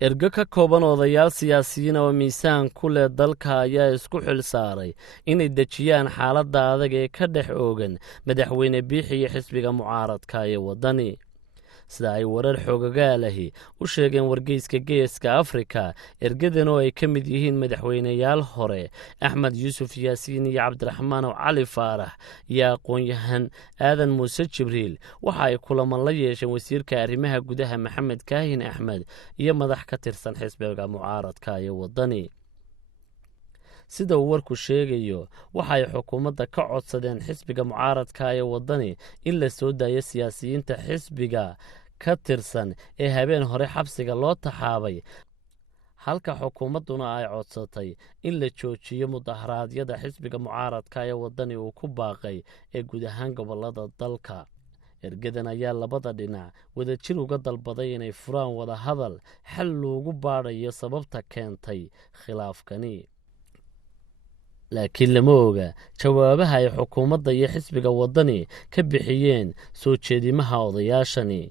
ergo ka kooban odayaal siyaasiyiin oo miisaan ku leh dalka ayaa isku xil saaray inay dejiyaan xaaladda adag ee ka dhex oogan madaxweyne biixi iyo xisbiga mucaaradka ee waddani sida ay warar xoogagaalahi u sheegeen wargeyska geeska afrika ergadan oo ay ka mid yihiin madaxweyneyaal hore axmed yuusuf yaasiin iyo cabdiraxmaan cali faarax iyo aqoon-yahan aadan muuse jibriil waxa ay kulaman la yeesheen wasiirka arrimaha gudaha maxamed kaahin axmed iyo madax ka tirsan xisbiga mucaaradka ee waddani sida uu warku sheegayo waxa ay xukuumadda ka codsadeen xisbiga mucaaradka ee waddani in la soo daayo siyaasiyiinta xisbiga ka tirsan ee habeen hore xabsiga loo taxaabay halka xukuumadduna ay codsatay in la joojiyo mudaharaadyada xisbiga mucaaradka ee waddani uu ku baaqay ee guud ahaan gobollada dalka ergadan ayaa labada dhinac wadajir uga dalbaday inay furaan wada hadal xal loogu baadhayo sababta keentay khilaafkani laakiin lama oga jawaabaha ay xukuumadda iyo xisbiga waddani ka bixiyeen soo jeedimaha odayaashani